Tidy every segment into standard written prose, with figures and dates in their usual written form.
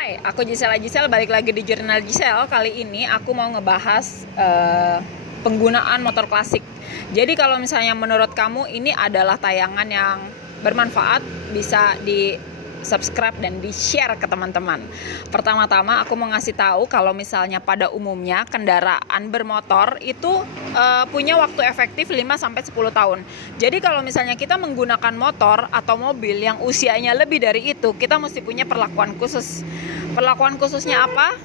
Hai, aku Giselle balik lagi di Jurnal Giselle. Kali ini aku mau ngebahas penggunaan motor klasik. Jadi kalau misalnya menurut kamu ini adalah tayangan yang bermanfaat, bisa di subscribe dan di share ke teman-teman. Pertama-tama aku mau ngasih tahu kalau misalnya pada umumnya kendaraan bermotor itu punya waktu efektif 5-10 tahun. Jadi kalau misalnya kita menggunakan motor atau mobil yang usianya lebih dari itu, kita mesti punya perlakuan khusus. Perlakuan khususnya apa?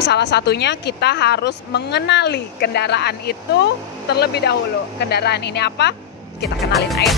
Salah satunya kita harus mengenali kendaraan itu terlebih dahulu. Kendaraan ini apa? Kita kenalin aja.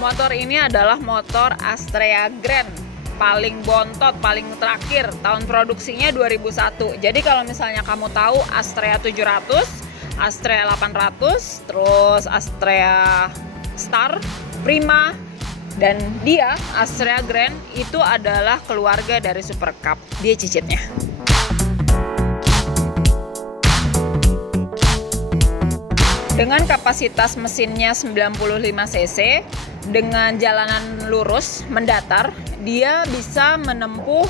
Motor ini adalah motor Astrea Grand, paling bontot, paling terakhir, tahun produksinya 2001. Jadi kalau misalnya kamu tahu Astrea 700, Astrea 800, terus Astrea Star, Prima, dan dia Astrea Grand itu adalah keluarga dari Super Cup. Dia cicitnya. Dengan kapasitas mesinnya 95 cc, dengan jalanan lurus mendatar, dia bisa menempuh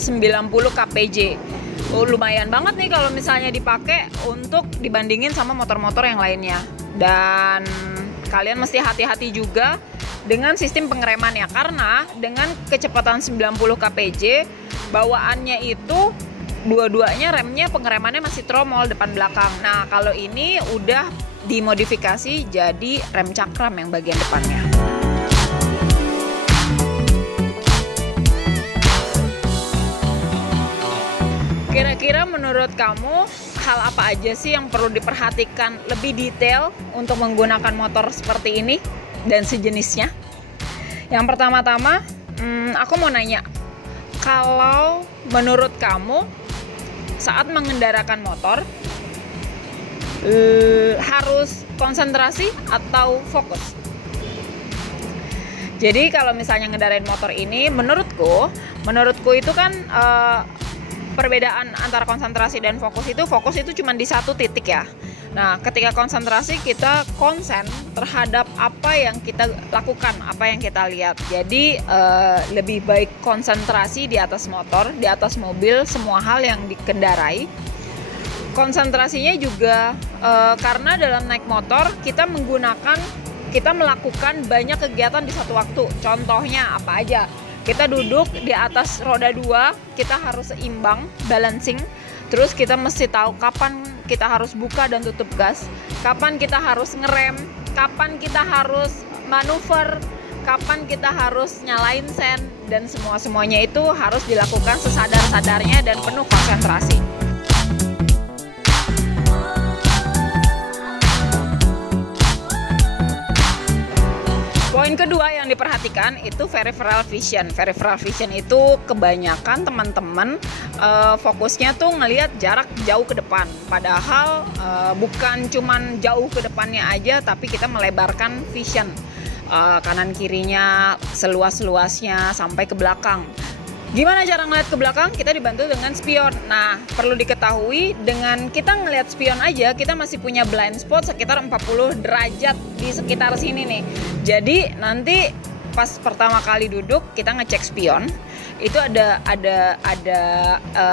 90 kpj. Lumayan banget nih kalau misalnya dipakai untuk dibandingin sama motor-motor yang lainnya. Dan kalian mesti hati-hati juga dengan sistem pengeremannya, karena dengan kecepatan 90 kpj, bawaannya itu dua-duanya remnya pengeremannya masih tromol depan belakang. Nah, kalau ini udah dimodifikasi jadi rem cakram yang bagian depannya. Kira-kira menurut kamu hal apa aja sih yang perlu diperhatikan lebih detail untuk menggunakan motor seperti ini dan sejenisnya? Yang pertama-tama, aku mau nanya, kalau menurut kamu saat mengendarakan motor harus konsentrasi atau fokus? Jadi kalau misalnya ngendarain motor ini, menurutku itu kan perbedaan antara konsentrasi dan fokus itu cuma di satu titik ya. Nah, ketika konsentrasi kita konsen terhadap apa yang kita lakukan, apa yang kita lihat. Jadi lebih baik konsentrasi di atas motor, di atas mobil, semua hal yang dikendarai. Konsentrasinya juga karena dalam naik motor kita melakukan banyak kegiatan di satu waktu. Contohnya apa aja? Kita duduk di atas roda 2, kita harus seimbang, balancing. Terus kita mesti tahu kapan kita harus buka dan tutup gas, kapan kita harus ngerem, kapan kita harus manuver, kapan kita harus nyalain sen, dan semuanya itu harus dilakukan sesadar-sadarnya dan penuh konsentrasi. Poin kedua yang diperhatikan itu peripheral vision. Peripheral vision itu kebanyakan teman-teman fokusnya tuh ngelihat jarak jauh ke depan. Padahal bukan cuman jauh ke depannya aja, tapi kita melebarkan vision kanan kirinya seluas-luasnya sampai ke belakang. Gimana cara ngeliat ke belakang? Kita dibantu dengan spion. Nah, perlu diketahui dengan kita ngeliat spion aja, kita masih punya blind spot sekitar 40 derajat di sekitar sini nih. Jadi nanti pas pertama kali duduk kita ngecek spion, itu ada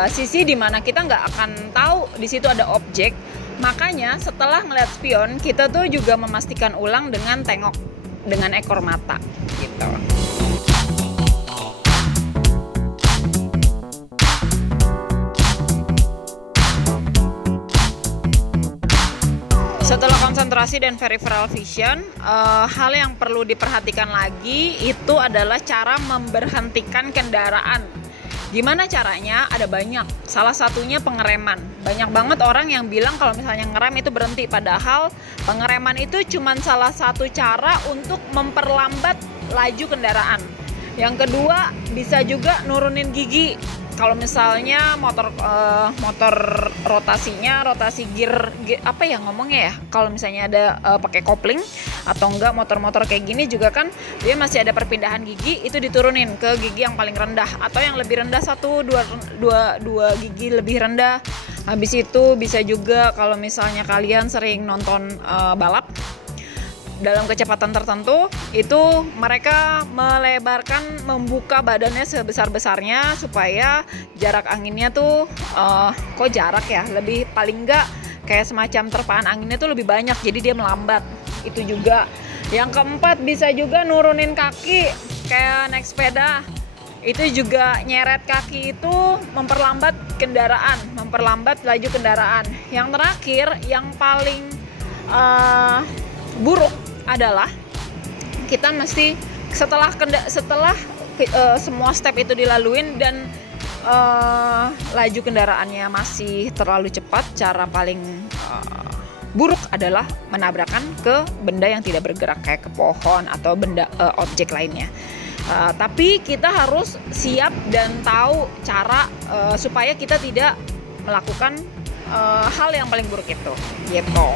sisi di mana kita nggak akan tahu di situ ada objek. Makanya setelah ngeliat spion, kita tuh juga memastikan ulang dengan tengok dengan ekor mata gitu. Setelah konsentrasi dan peripheral vision, hal yang perlu diperhatikan lagi itu adalah cara memberhentikan kendaraan. Gimana caranya? Ada banyak. Salah satunya pengereman. Banyak banget orang yang bilang kalau misalnya ngerem itu berhenti. Padahal pengereman itu cuma salah satu cara untuk memperlambat laju kendaraan. Yang kedua, bisa juga nurunin gigi. Kalau misalnya motor rotasi gear apa ya ngomongnya ya, kalau misalnya ada pakai kopling atau enggak, motor-motor kayak gini juga kan dia masih ada perpindahan gigi, itu diturunin ke gigi yang paling rendah atau yang lebih rendah, 2 gigi lebih rendah. Habis itu bisa juga kalau misalnya kalian sering nonton balap dalam kecepatan tertentu, itu mereka membuka badannya sebesar-besarnya supaya jarak anginnya tuh kok jarak ya, lebih paling enggak kayak semacam terpaan anginnya tuh lebih banyak, jadi dia melambat. Itu juga. Yang keempat, bisa juga nurunin kaki kayak naik sepeda. Itu juga nyeret kaki itu memperlambat laju kendaraan. Yang terakhir, yang paling buruk adalah kita mesti setelah semua step itu dilaluin dan laju kendaraannya masih terlalu cepat, cara paling buruk adalah menabrakkan ke benda yang tidak bergerak kayak ke pohon atau benda objek lainnya. Tapi kita harus siap dan tahu cara supaya kita tidak melakukan hal yang paling buruk itu, gitu.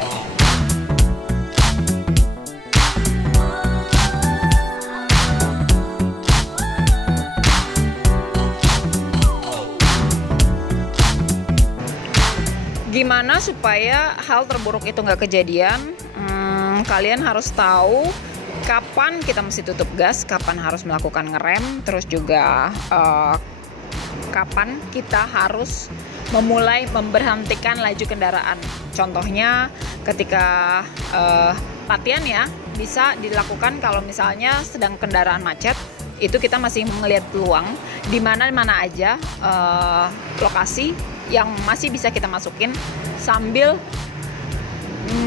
Gimana supaya hal terburuk itu nggak kejadian? Kalian harus tahu kapan kita mesti tutup gas, kapan harus melakukan ngerem, terus juga kapan kita harus memulai memberhentikan laju kendaraan. Contohnya ketika latihan ya, bisa dilakukan kalau misalnya sedang kendaraan macet, itu kita masih melihat peluang di mana aja lokasi yang masih bisa kita masukin sambil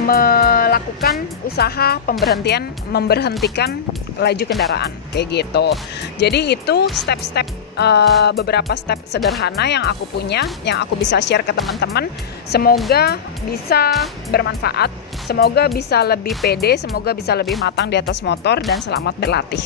melakukan usaha memberhentikan laju kendaraan kayak gitu. Jadi itu step-step beberapa step sederhana yang aku punya, yang aku bisa share ke teman-teman. Semoga bisa bermanfaat, semoga bisa lebih pede, semoga bisa lebih matang di atas motor, dan selamat berlatih.